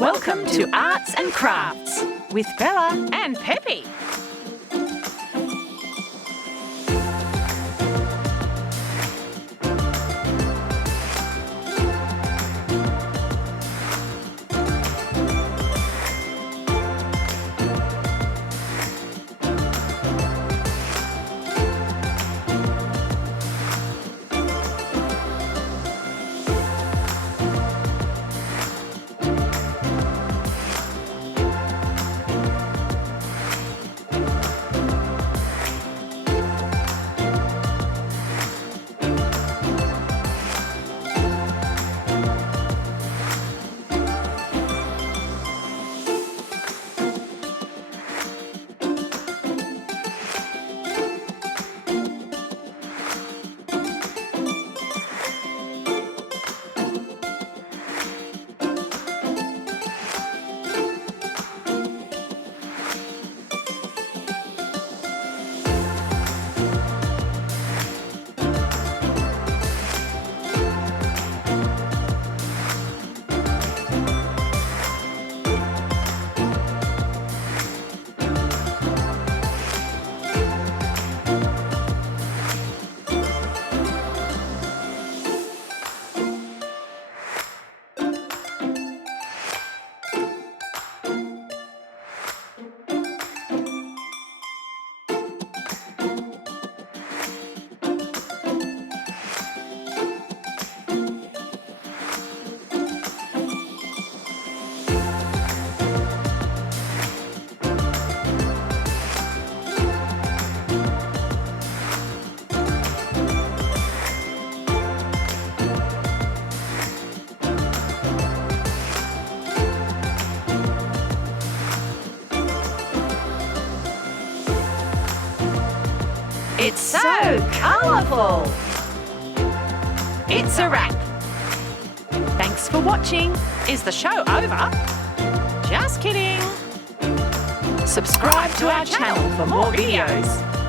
Welcome to Arts and Crafts with Bella and Peppy. It's so colourful! It's a wrap. Thanks for watching. Is the show over? Just kidding. Subscribe to our channel for more videos.